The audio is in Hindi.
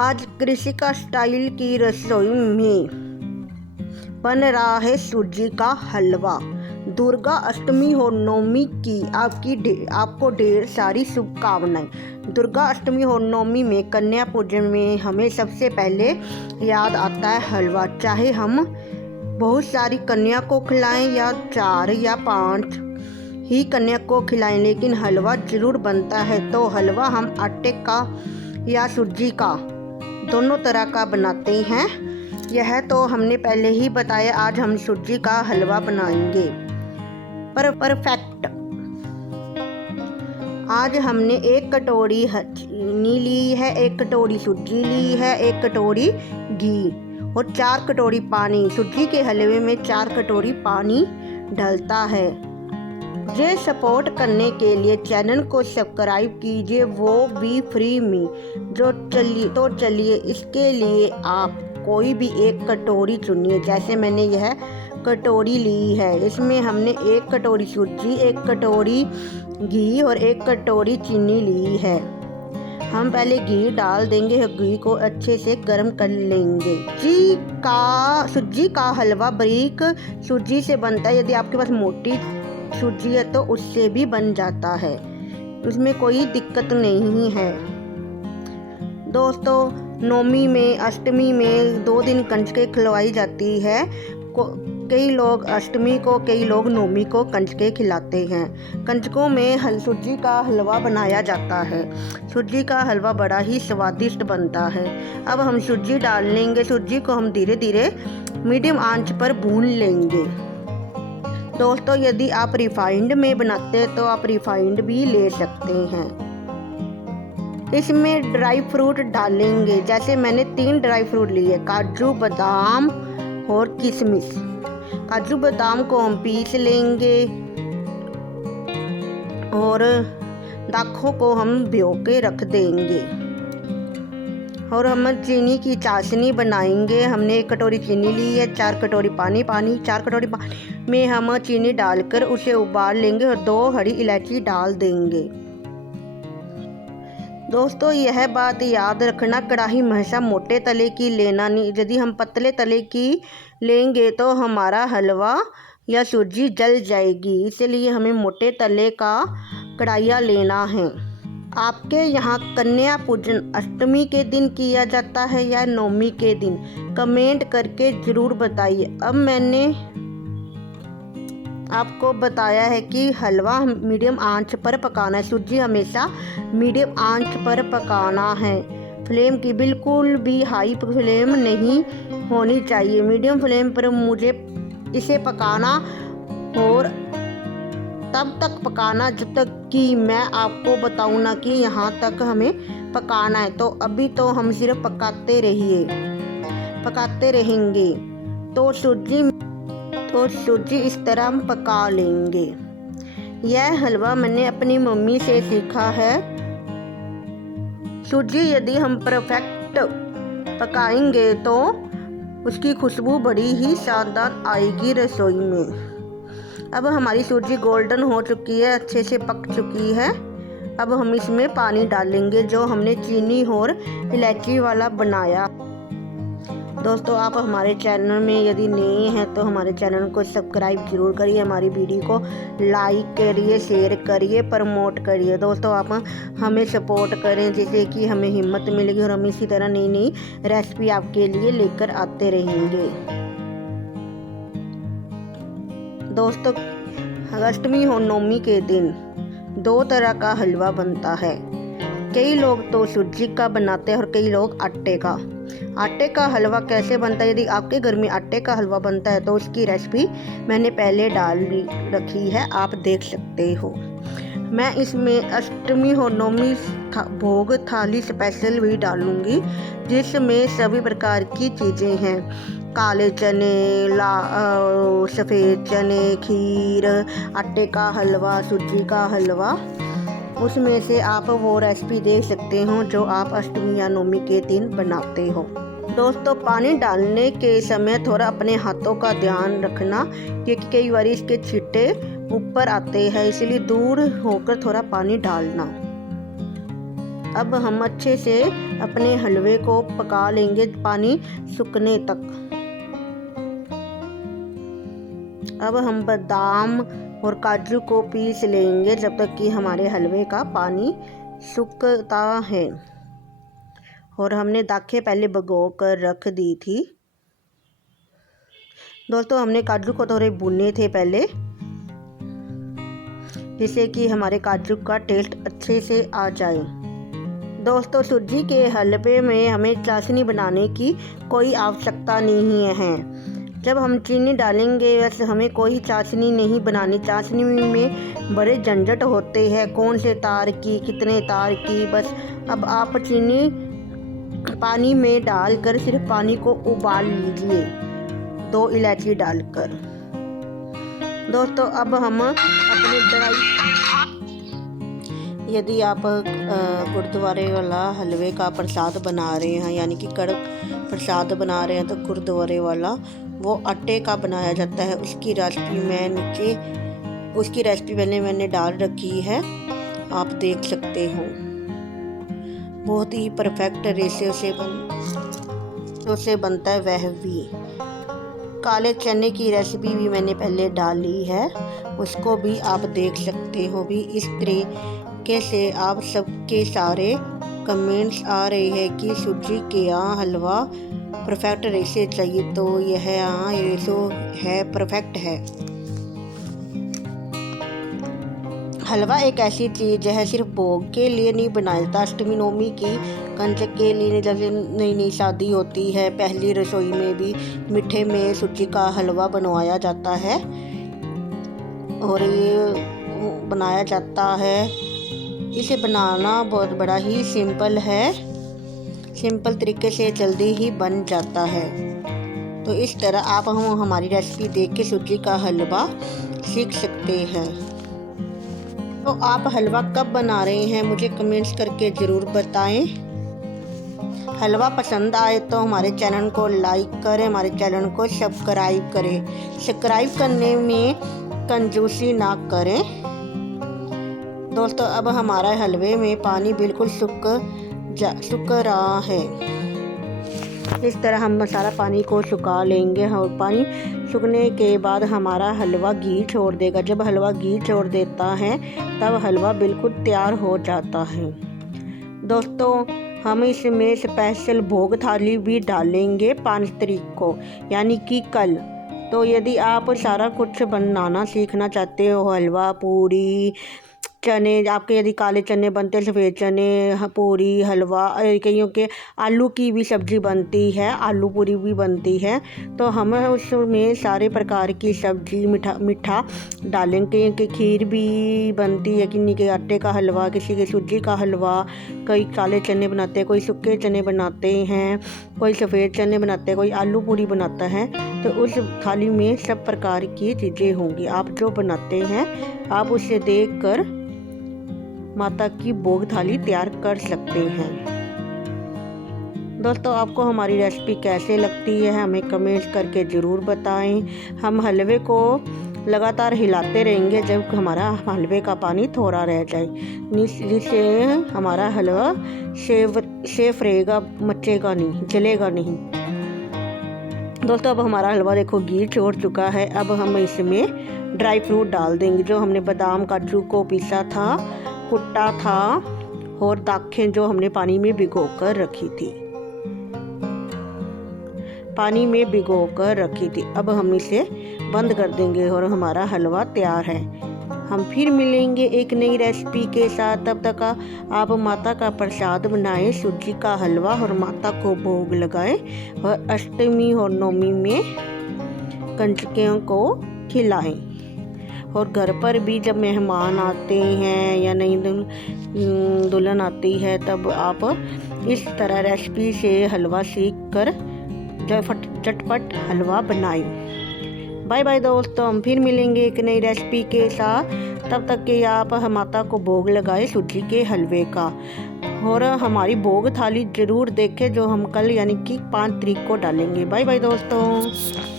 आज कृषिका स्टाइल की रसोई में बन रहा है सूजी का हलवा। दुर्गा अष्टमी और नवमी की आपको ढेर सारी शुभकामनाएं। दुर्गा अष्टमी और नवमी में कन्या पूजन में हमें सबसे पहले याद आता है हलवा। चाहे हम बहुत सारी कन्या को खिलाएं या 4 या 5 ही कन्या को खिलाएं, लेकिन हलवा ज़रूर बनता है। तो हलवा हम आटे का या सूजी का दोनों तरह का बनाते हैं। यह तो हमने पहले ही बताया। आज हम सूजी का हलवा बनाएंगे परफेक्ट। आज हमने 1 कटोरी चीनी ली है, 1 कटोरी सूजी ली है, 1 कटोरी घी और 4 कटोरी पानी। सूजी के हलवे में 4 कटोरी पानी डलता है। मुझे सपोर्ट करने के लिए चैनल को सब्सक्राइब कीजिए, वो भी फ्री में। चलिए इसके लिए आप कोई भी 1 कटोरी चुनिए। जैसे मैंने यह कटोरी ली है, इसमें हमने 1 कटोरी सूजी, 1 कटोरी घी और 1 कटोरी चीनी ली है। हम पहले घी डाल देंगे और घी को अच्छे से गर्म कर लेंगे। सूजी का हलवा बारीक सूजी से बनता है। यदि आपके पास मोटी सूजी है तो उससे भी बन जाता है, उसमें कोई दिक्कत नहीं है। दोस्तों, नवमी में, अष्टमी में 2 दिन कंजकें खिलवाई जाती है। कई लोग अष्टमी को, कई लोग नवमी को कंजकें खिलाते हैं। कंजकों में सूजी का हलवा बनाया जाता है। सूजी का हलवा बड़ा ही स्वादिष्ट बनता है। अब हम सूजी डाल लेंगे। सूजी को हम धीरे धीरे मीडियम आंच पर भून लेंगे। दोस्तों, यदि आप रिफाइंड में बनाते हैं तो आप रिफाइंड भी ले सकते हैं। इसमें ड्राई फ्रूट डालेंगे। जैसे मैंने 3 ड्राई फ्रूट लिए, काजू, बादाम और किशमिश। काजू बादाम को हम पीस लेंगे और दाखों को हम भिगो के रख देंगे। और हम चीनी की चाशनी बनाएंगे। हमने 1 कटोरी चीनी ली है, 4 कटोरी पानी 4 कटोरी पानी में हम चीनी डालकर उसे उबाल लेंगे और 2 हरी इलायची डाल देंगे। दोस्तों, यह बात याद रखना, कढ़ाई हमेशा मोटे तले की लेना नहीं। यदि हम पतले तले की लेंगे तो हमारा हलवा या सूजी जल जाएगी। इसलिए हमें मोटे तले का कढ़ाइयाँ लेना है। आपके यहाँ कन्या पूजन अष्टमी के दिन किया जाता है या नवमी के दिन? कमेंट करके ज़रूर बताइए। अब मैंने आपको बताया है कि हलवा मीडियम आंच पर पकाना है। सूजी हमेशा मीडियम आंच पर पकाना है। फ्लेम की बिल्कुल भी हाई फ्लेम नहीं होनी चाहिए। मीडियम फ्लेम पर मुझे इसे पकाना और तब तक पकाना जब तक कि मैं आपको बताऊँ ना कि यहाँ तक हमें पकाना है। तो अभी तो हम सिर्फ पकाते रहेंगे। तो सूजी इस तरह हम पका लेंगे। यह हलवा मैंने अपनी मम्मी से सीखा है। सूजी यदि हम परफेक्ट पकाएंगे तो उसकी खुशबू बड़ी ही शानदार आएगी रसोई में। अब हमारी सूजी गोल्डन हो चुकी है, अच्छे से पक चुकी है। अब हम इसमें पानी डालेंगे जो हमने चीनी और इलायची वाला बनाया। दोस्तों, आप हमारे चैनल में यदि नए हैं तो हमारे चैनल को सब्सक्राइब जरूर करिए, हमारी वीडियो को लाइक करिए, शेयर करिए, प्रमोट करिए। दोस्तों, आप हमें सपोर्ट करें जिससे कि हमें हिम्मत मिलेगी और हम इसी तरह नई नई रेसिपी आपके लिए लेकर आते रहेंगे। दोस्तों, अष्टमी और नवमी के दिन 2 तरह का हलवा बनता है। कई लोग तो सूजी का बनाते हैं और कई लोग आटे का। आटे का हलवा कैसे बनता है? यदि आपके घर में आटे का हलवा बनता है तो उसकी रेसिपी मैंने पहले डाल रखी है, आप देख सकते हो। मैं इसमें अष्टमी और नवमी भोग थाली स्पेशल भी डालूंगी, जिसमें सभी प्रकार की चीज़ें हैं। काले चने, सफ़ेद चने, खीर, आटे का हलवा, सूजी का हलवा। उसमें से आप वो रेसिपी देख सकते हो जो आप अष्टमी या नवमी के दिन बनाते हो। दोस्तों, पानी डालने के समय थोड़ा अपने हाथों का ध्यान रखना, क्योंकि कई बार इसके छींटे ऊपर आते हैं, इसलिए दूर होकर थोड़ा पानी डालना। अब हम अच्छे से अपने हलवे को पका लेंगे पानी सूखने तक। अब हम बादाम और काजू को पीस लेंगे जब तक कि हमारे हलवे का पानी सूखता है। और हमने दाखें पहले भिगो कर रख दी थी। दोस्तों हमने काजू को थोड़े भुने थे पहले, जिससे कि हमारे काजू का टेस्ट अच्छे से आ जाए। दोस्तों सूजी के हलवे में हमें चाशनी बनाने की कोई आवश्यकता नहीं है। जब हम चीनी डालेंगे वैसे हमें कोई चाशनी नहीं बनानी। चाशनी में बड़े झंझट होते हैं, कौन से तार की कितने तार की। बस अब आप चीनी पानी में डालकर सिर्फ पानी को उबाल लीजिए 2 इलायची डालकर। दोस्तों अब हम अपने यदि आप गुरुद्वारे वाला हलवे का प्रसाद बना रहे हैं, यानी कि कड़क प्रसाद बना रहे हैं, तो गुरुद्वारे वाला वो आटे का बनाया जाता है। उसकी रेसिपी मैंने डाल रखी है, आप देख सकते हो। बहुत ही परफेक्ट रेशो से बनता है। वह भी काले चने की रेसिपी भी मैंने पहले डाली है, उसको भी आप देख सकते हो। भी इस तरीके से आप सबके सारे कमेंट्स आ रहे हैं कि सूजी के यहाँ हलवा परफेक्ट रेशो चाहिए, तो यह यहाँ रेशो है, परफेक्ट है। हलवा एक ऐसी चीज़ है सिर्फ भोग के लिए नहीं बनाया जाता। अष्टमी नवमी की कंजक के लिए जब नई शादी होती है, पहली रसोई में भी मीठे में सूजी का हलवा बनवाया जाता है। और ये बनाया जाता है, इसे बनाना बहुत बड़ा ही सिंपल है, सिंपल तरीके से जल्दी ही बन जाता है। तो इस तरह आप हमारी रेसिपी देख के सूजी का हलवा सीख सकते हैं। तो आप हलवा कब बना रहे हैं मुझे कमेंट्स करके ज़रूर बताएं। हलवा पसंद आए तो हमारे चैनल को लाइक करें, हमारे चैनल को सब्सक्राइब करें। सब्सक्राइब करने में कंजूसी ना करें। दोस्तों अब हमारा हलवे में पानी बिल्कुल सूख रहा है। इस तरह हम सारा पानी को सुखा लेंगे और पानी सूखने के बाद हमारा हलवा घी छोड़ देगा। जब हलवा घी छोड़ देता है तब हलवा बिल्कुल तैयार हो जाता है। दोस्तों हम इसमें स्पेशल भोग थाली भी डालेंगे 5 तारीख को, यानी कि कल। तो यदि आप सारा कुछ बनाना सीखना चाहते हो, हलवा, पूरी, चने, आपके यदि काले चने बनते हैं, सफ़ेद चने, पूरी, हलवा, कईयों के आलू की भी सब्ज़ी बनती है, आलू पूरी भी बनती है, तो हम उसमें सारे प्रकार की सब्ज़ी मीठा डालेंगे। कि खीर भी बनती है, किन्हीं के आटे का हलवा, किसी के सूजी का हलवा, कई काले चने बनाते हैं, कोई सूखे चने बनाते हैं, कोई सफ़ेद चने बनाते हैं, कोई आलू पूरी बनाता है। तो उस थाली में सब प्रकार की चीज़ें होंगी। आप जो बनाते हैं आप उसे देखकर माता की भोग थाली तैयार कर सकते हैं। दोस्तों आपको हमारी रेसिपी कैसे लगती है हमें कमेंट्स करके ज़रूर बताएं। हम हलवे को लगातार हिलाते रहेंगे जब हमारा हलवे का पानी थोड़ा रह जाए, जिससे हमारा हलवा सेफ रहेगा, मचेगा नहीं, जलेगा नहीं। दोस्तों अब हमारा हलवा देखो घी छोड़ चुका है। अब हम इसमें ड्राई फ्रूट डाल देंगे। जो हमने बादाम काजू को पीसा था, कुट्टा था, और दाखें जो हमने पानी में भिगो कर रखी थी, अब हम इसे बंद कर देंगे और हमारा हलवा तैयार है। हम फिर मिलेंगे एक नई रेसिपी के साथ। तब तक आप माता का प्रसाद बनाएं, सूजी का हलवा, और माता को भोग लगाएं और अष्टमी और नवमी में कंजकियों को खिलाएं। और घर पर भी जब मेहमान आते हैं या नई दुल्हन आती है तब आप इस तरह रेसिपी से हलवा सीख कर झटपट हलवा बनाएं। बाय बाय दोस्तों, हम फिर मिलेंगे एक नई रेसिपी के साथ। तब तक के आप माता को भोग लगाए सूजी के हलवे का, और हमारी भोग थाली ज़रूर देखें जो हम कल यानी कि 5 तारीख को डालेंगे। बाय बाय दोस्तों।